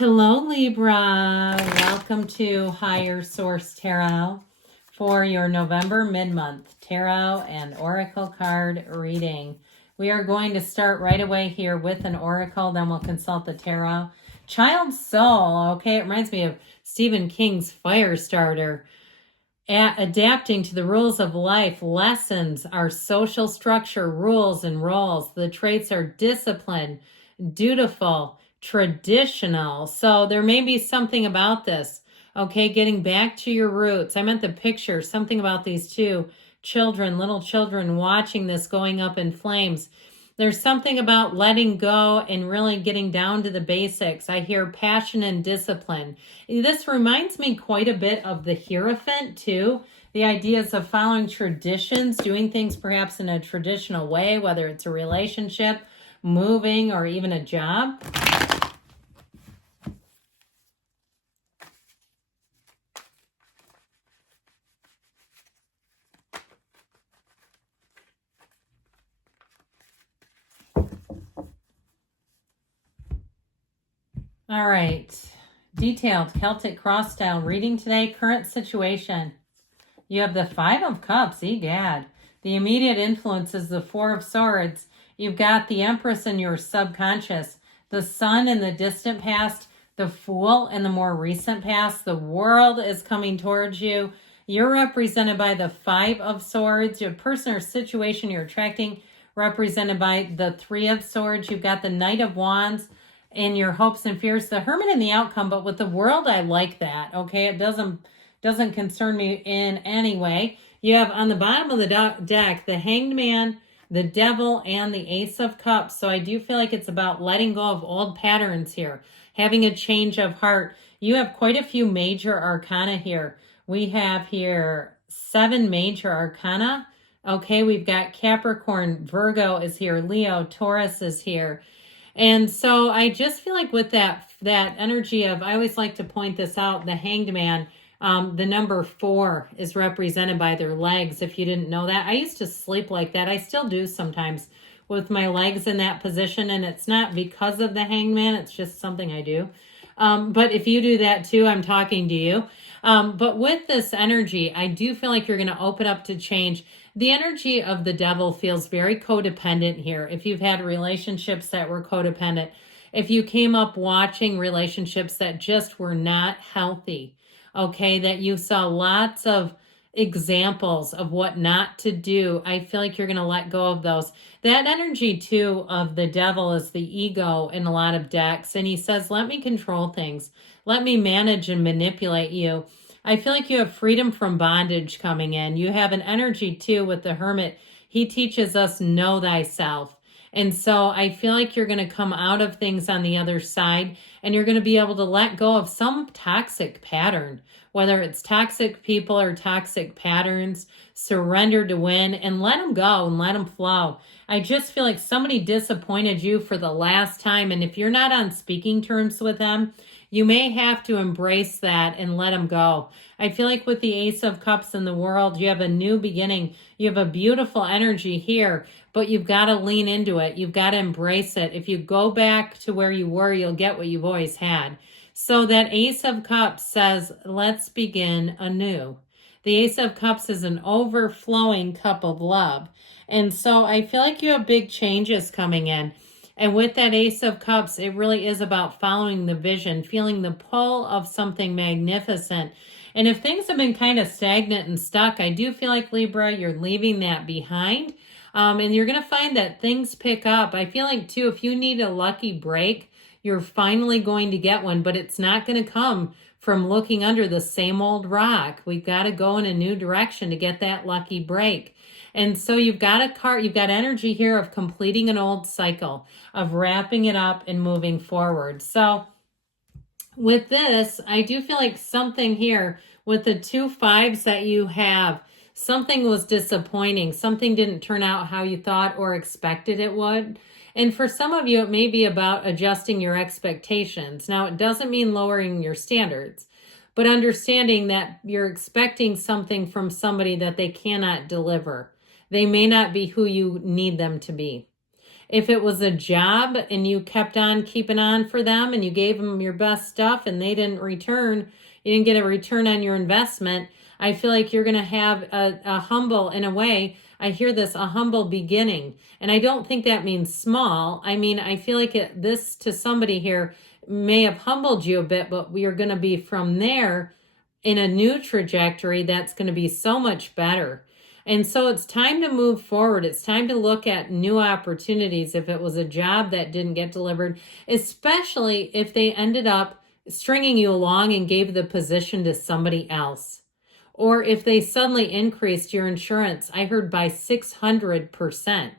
Hello, Libra. Welcome to Higher Source Tarot for your November mid-month tarot and oracle card reading. We are going to start right away here with an oracle, then we'll consult the tarot. Child soul, okay, it reminds me of Stephen King's Firestarter. Adapting to the rules of life, lessons are social structure, rules and roles. The traits are discipline, dutiful, traditional. So there may be something about this. Okay, getting back to your roots. I meant the picture, something about these two children, little children watching this going up in flames. There's something about letting go and really getting down to the basics. I hear passion and discipline. This reminds me quite a bit of the Hierophant too. The ideas of following traditions, doing things perhaps in a traditional way, whether it's a relationship, moving, or even a job. All right, detailed Celtic cross style reading today. Current situation. You have the Five of Cups, egad. The immediate influence is the Four of Swords. You've got the Empress in your subconscious, the Sun in the distant past, the Fool in the more recent past. The world is coming towards you. You're represented by the Five of Swords. Your person or situation you're attracting represented by the Three of Swords. You've got the Knight of Wands in your hopes and fears, the Hermit in the outcome. But with the world, I like that. Okay, it doesn't concern me in any way. You have on the bottom of the deck the Hanged Man, the Devil, and the Ace of Cups. So I do feel like it's about letting go of old patterns here, having a change of heart. You have quite a few major arcana here. We have here 7 major arcana. Okay, we've got Capricorn, Virgo is here, Leo, Taurus is here. And so I just feel like with that energy of, I always like to point this out, the Hanged Man, the number 4 is represented by their legs. If you didn't know that, I used to sleep like that. I still do sometimes with my legs in that position, and it's not because of the Hanged Man. It's just something I do. But if you do that too, I'm talking to you. But with this energy, I do feel like you're going to open up to change. The energy of the Devil feels very codependent here. If you've had relationships that were codependent, if you came up watching relationships that just were not healthy, okay, that you saw lots of examples of what not to do, I feel like you're going to let go of those. That energy too of the Devil is the ego in a lot of decks. And he says, let me control things. Let me manage and manipulate you. I feel like you have freedom from bondage coming in. You have an energy too with the Hermit. He teaches us know thyself. And so I feel like you're going to come out of things on the other side, and you're going to be able to let go of some toxic pattern, whether it's toxic people or toxic patterns. Surrender to win and let them go and let them flow. I just feel like somebody disappointed you for the last time, and if you're not on speaking terms with them, you may have to embrace that and let them go. I feel like with the Ace of Cups in the world, you have a new beginning. You have a beautiful energy here, but you've got to lean into it. You've got to embrace it. If you go back to where you were, you'll get what you've always had. So that Ace of Cups says, let's begin anew. The Ace of Cups is an overflowing cup of love. And so I feel like you have big changes coming in. And with that Ace of Cups, it really is about following the vision, feeling the pull of something magnificent. And if things have been kind of stagnant and stuck, I do feel like, Libra, you're leaving that behind. And you're going to find that things pick up. I feel like, too, if you need a lucky break, you're finally going to get one. But it's not going to come from looking under the same old rock. We've got to go in a new direction to get that lucky break. And so you've got energy here of completing an old cycle, of wrapping it up and moving forward. So with this, I do feel like something here with the 2 5s that you have, something was disappointing. Something didn't turn out how you thought or expected it would. And for some of you, it may be about adjusting your expectations. Now, it doesn't mean lowering your standards, but understanding that you're expecting something from somebody that they cannot deliver. They may not be who you need them to be. If it was a job and you kept on keeping on for them and you gave them your best stuff and they didn't return, you didn't get a return on your investment, I feel like you're going to have a humble, in a way, I hear this, a humble beginning. And I don't think that means small. I mean, I feel like this to somebody here may have humbled you a bit, but we are going to be from there in a new trajectory that's going to be so much better. And so it's time to move forward. It's time to look at new opportunities if it was a job that didn't get delivered, especially if they ended up stringing you along and gave the position to somebody else. Or if they suddenly increased your insurance, I heard by 600%.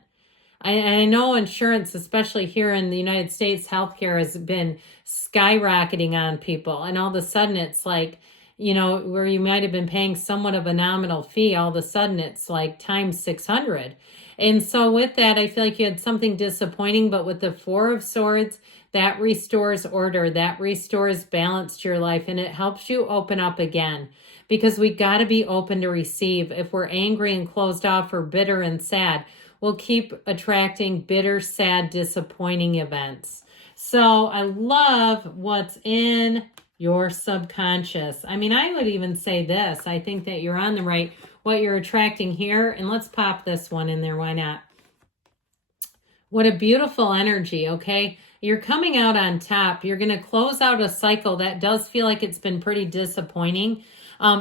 I know insurance, especially here in the United States, healthcare has been skyrocketing on people. And all of a sudden it's like, you know, where you might have been paying somewhat of a nominal fee, all of a sudden it's like times 600. And so with that, I feel like you had something disappointing, but with the Four of Swords, that restores order, that restores balance to your life, and it helps you open up again. Because we got to be open to receive. If we're angry and closed off or bitter and sad, we'll keep attracting bitter, sad, disappointing events. So I love what's in your subconscious. I mean, I would even say this. I think that you're on the right, what you're attracting here. And let's pop this one in there. Why not? What a beautiful energy, okay? You're coming out on top. You're going to close out a cycle that does feel like it's been pretty disappointing.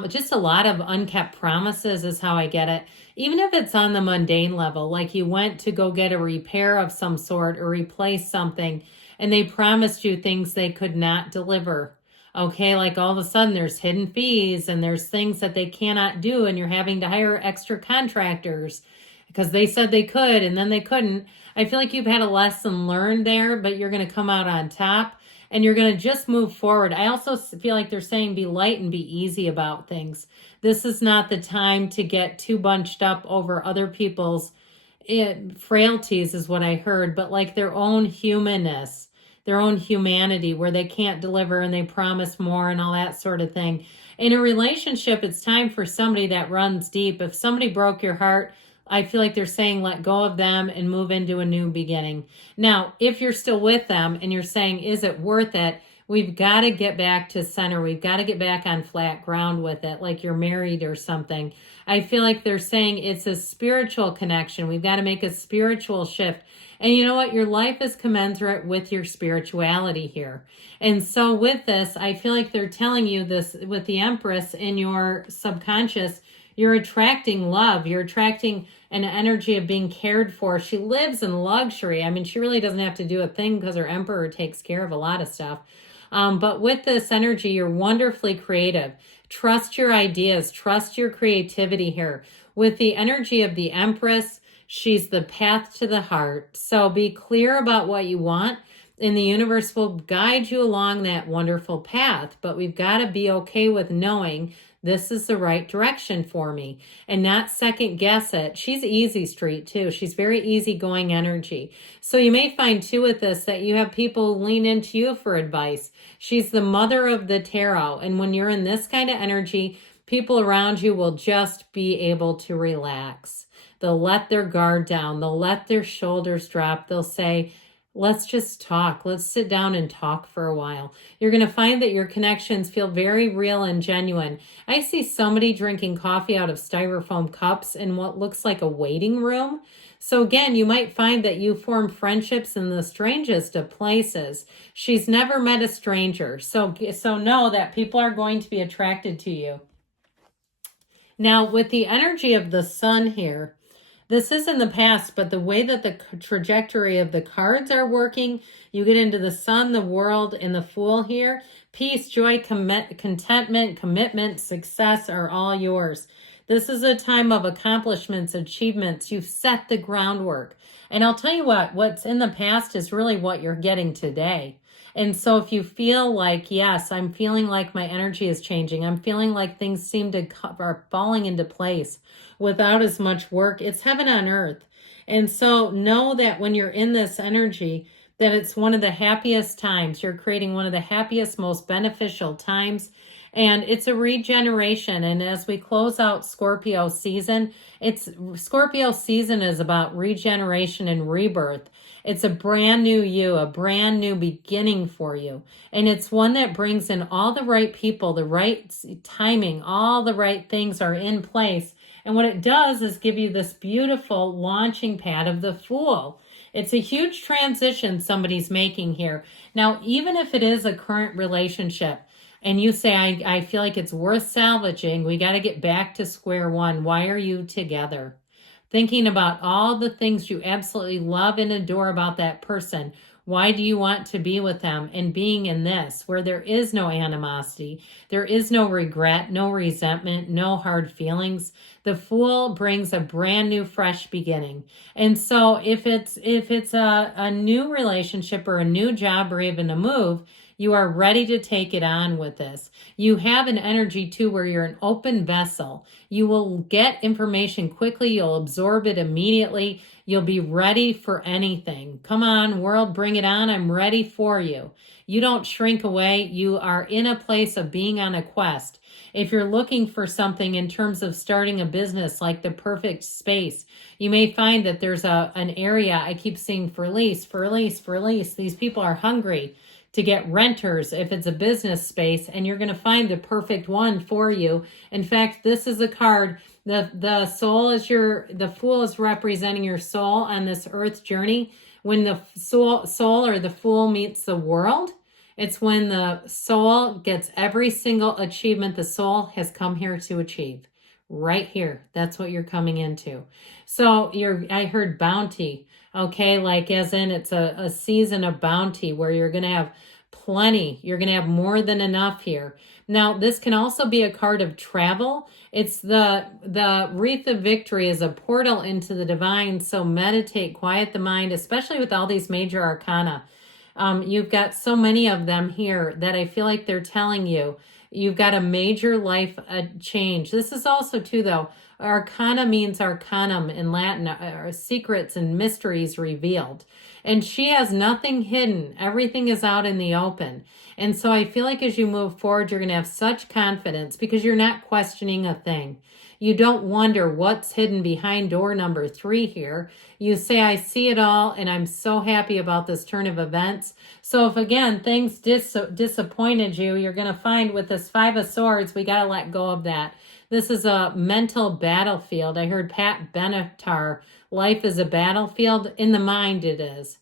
Just a lot of unkept promises is how I get it. Even if it's on the mundane level, like you went to go get a repair of some sort or replace something, and they promised you things they could not deliver. Okay, like all of a sudden there's hidden fees and there's things that they cannot do, and you're having to hire extra contractors because they said they could and then they couldn't. I feel like you've had a lesson learned there, but you're going to come out on top and you're going to just move forward. I also feel like they're saying be light and be easy about things. This is not the time to get too bunched up over other people's frailties is what I heard, but like their own humanness, their own humanity where they can't deliver and they promise more and all that sort of thing. In a relationship, it's time for somebody that runs deep. If somebody broke your heart, I feel like they're saying let go of them and move into a new beginning. Now, if you're still with them and you're saying, is it worth it? We've got to get back to center. We've got to get back on flat ground with it, like you're married or something. I feel like they're saying it's a spiritual connection. We've got to make a spiritual shift. And you know what? Your life is commensurate with your spirituality here. And so with this, I feel like they're telling you this with the Empress in your subconscious. You're attracting love. You're attracting an energy of being cared for. She lives in luxury. I mean, she really doesn't have to do a thing because her emperor takes care of a lot of stuff. But with this energy, you're wonderfully creative. Trust your ideas. Trust your creativity here. With the energy of the Empress, she's the path to the heart. So be clear about what you want, and the universe will guide you along that wonderful path. But we've got to be okay with knowing this is the right direction for me and not second guess it. She's easy street too. She's very easygoing energy. So you may find too with this that you have people lean into you for advice. She's the mother of the tarot. And when you're in this kind of energy, people around you will just be able to relax. They'll let their guard down. They'll let their shoulders drop. They'll say, let's just talk. Let's sit down and talk for a while. You're going to find that your connections feel very real and genuine. I see somebody drinking coffee out of styrofoam cups in what looks like a waiting room. So again, you might find that you form friendships in the strangest of places. She's never met a stranger. So know that people are going to be attracted to you. Now, with the energy of the sun here, this is in the past, but the way that the trajectory of the cards are working, you get into the sun, the world, and the fool here. Peace, joy, contentment, commitment, success are all yours. This is a time of accomplishments, achievements. You've set the groundwork. And I'll tell you what's in the past is really what you're getting today. And so if you feel like, yes, I'm feeling like my energy is changing, I'm feeling like things seem to are falling into place without as much work, it's heaven on earth. And so know that when you're in this energy, that it's one of the happiest times. You're creating one of the happiest, most beneficial times. And it's a regeneration. And as we close out Scorpio season, Scorpio season is about regeneration and rebirth. It's a brand new you, a brand new beginning for you. And it's one that brings in all the right people, the right timing, all the right things are in place. And what it does is give you this beautiful launching pad of the Fool. It's a huge transition somebody's making here. Now, even if it is a current relationship and you say, I feel like it's worth salvaging, we got to get back to square one. Why are you together? Thinking about all the things you absolutely love and adore about that person. Why do you want to be with them? And being in this, where there is no animosity, there is no regret, no resentment, no hard feelings. The Fool brings a brand new, fresh beginning. And so if it's a new relationship or a new job or even a move, you are ready to take it on with this. You have an energy too where you're an open vessel. You will get information quickly. You'll absorb it immediately. You'll be ready for anything. Come on, world, bring it on. I'm ready for you. You don't shrink away. You are in a place of being on a quest. If you're looking for something in terms of starting a business like the perfect space, you may find that there's an area I keep seeing for lease, for lease, for lease. These people are hungry to get renters if it's a business space, and you're going to find the perfect one for you. In fact, this is a card. The Fool is representing your soul on this earth journey. When the soul or the Fool meets the world, it's when the soul gets every single achievement the soul has come here to achieve. Right here. That's what you're coming into. So I heard bounty. Okay, like as in it's a season of bounty where you're going to have plenty. You're going to have more than enough here. Now, this can also be a card of travel. It's the Wreath of Victory is a portal into the divine. So meditate, quiet the mind, especially with all these major arcana. You've got so many of them here that I feel like they're telling you you've got a major life change. This is also too, though, arcana means arcanum in Latin, secrets and mysteries revealed. And she has nothing hidden. Everything is out in the open. And so I feel like as you move forward, you're going to have such confidence because you're not questioning a thing. You don't wonder what's hidden behind door number 3 here. You say, I see it all, and I'm so happy about this turn of events. So if, again, things disappointed you, you're going to find with this 5 of Swords, we got to let go of that. This is a mental battlefield. I heard Pat Benatar, life is a battlefield. In the mind it is.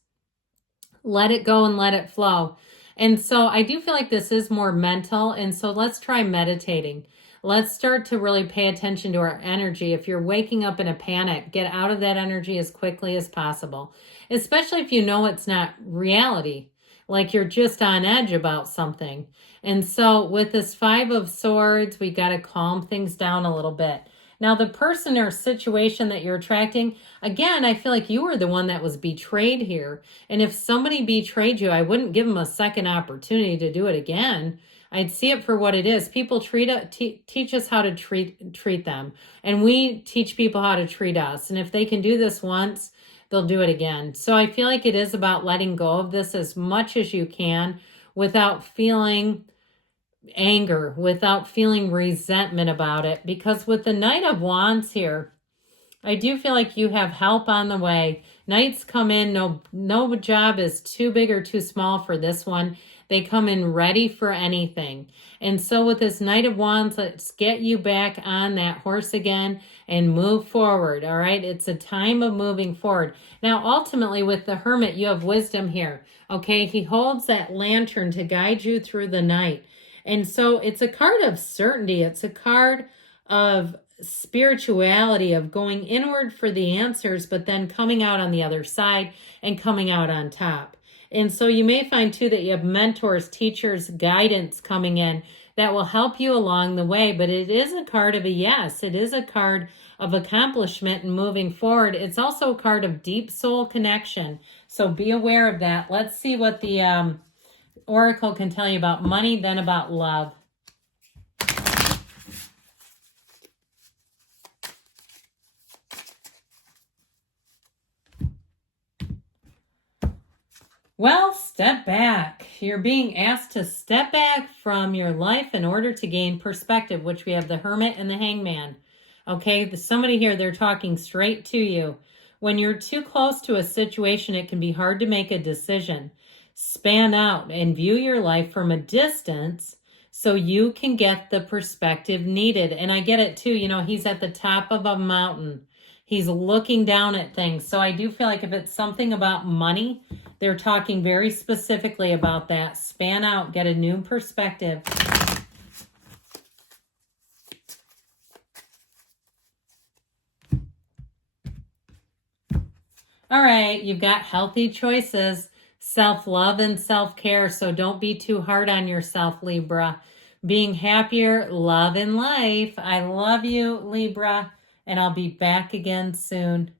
Let it go and let it flow. And so I do feel like this is more mental. And so let's try meditating. Let's start to really pay attention to our energy. If you're waking up in a panic, get out of that energy as quickly as possible, especially if you know it's not reality, like you're just on edge about something. And so with this 5 of Swords, we got to calm things down a little bit. Now, the person or situation that you're attracting, again, I feel like you were the one that was betrayed here. And if somebody betrayed you, I wouldn't give them a second opportunity to do it again. I'd see it for what it is. People teach us how to treat them. And we teach people how to treat us. And if they can do this once, they'll do it again. So I feel like it is about letting go of this as much as you can without feeling anger, without feeling resentment about it. Because with the Knight of Wands here, I do feel like you have help on the way. Knights come in, no job is too big or too small for this one. They come in ready for anything. And so with this Knight of Wands, let's get you back on that horse again and move forward, all right? It's a time of moving forward. Now, ultimately, with the Hermit, you have wisdom here, okay? He holds that lantern to guide you through the night. And so it's a card of certainty. It's a card of spirituality, of going inward for the answers, but then coming out on the other side and coming out on top. And so you may find too that you have mentors, teachers, guidance coming in that will help you along the way. But it is a card of a yes. It is a card of accomplishment and moving forward. It's also a card of deep soul connection. So be aware of that. Let's see what the Oracle can tell you about money, then about love. Well, step back. You're being asked to step back from your life in order to gain perspective, which we have the Hermit and the Hangman. Okay, there's somebody here, they're talking straight to you. When you're too close to a situation, it can be hard to make a decision. Span out and view your life from a distance so you can get the perspective needed. And I get it too. You know, he's at the top of a mountain. He's looking down at things. So I do feel like if it's something about money, they're talking very specifically about that. Span out, get a new perspective. All right, you've got healthy choices, self-love and self-care, so don't be too hard on yourself, Libra. Being happier, love in life. I love you, Libra, and I'll be back again soon.